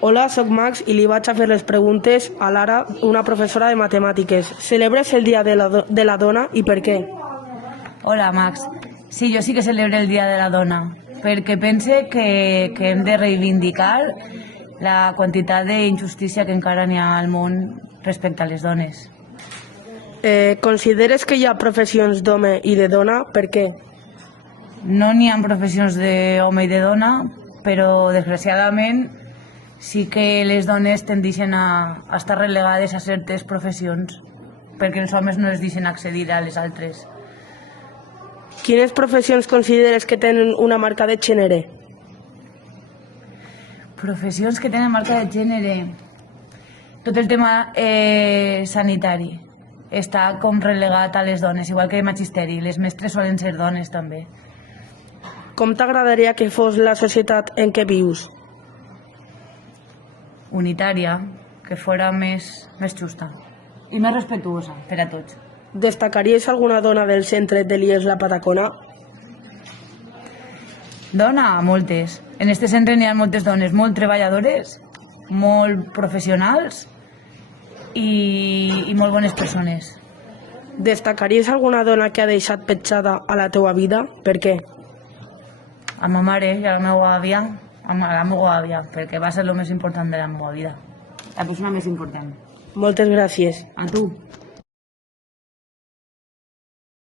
Hola, soc Max i li vaig a fer les preguntes a Lara, una professora de matemàtiques. Celebres el Dia de la Dona i per què? Hola, Max. Sí, jo sí que celebro el Dia de la Dona, perquè pense que hem de reivindicar la quantitat d'injustícia que encara n'hi ha al món respecte a les dones. Consideres que hi ha professions d'home i de dona? Per què? No n'hi ha professions d'home i de dona, però desgraciadament sí que les dones tendeixen a estar relegades a certes professions perquè els homes no les deixen accedir a les altres. Quines professions consideres que tenen una marca de gènere? Professions que tenen marca de gènere. Tot el tema sanitari està com relegat a les dones, igual que el magisteri. Les mestres solen ser dones també. Com t'agradaria que fos la societat en què vius? Unitària, que fora més justa i més respectuosa per a tots. Destacaries alguna dona del centre de l'IES La Patacona? Dona, moltes. En este centre n'hi ha moltes dones molt treballadores, molt professionals i molt bones persones. Destacaries alguna dona que ha deixat petjada a la teua vida? Per què? A ma mare i a la meva àvia, perquè va ser el més important de la meva vida. La persona més important. Moltes gràcies. A tu.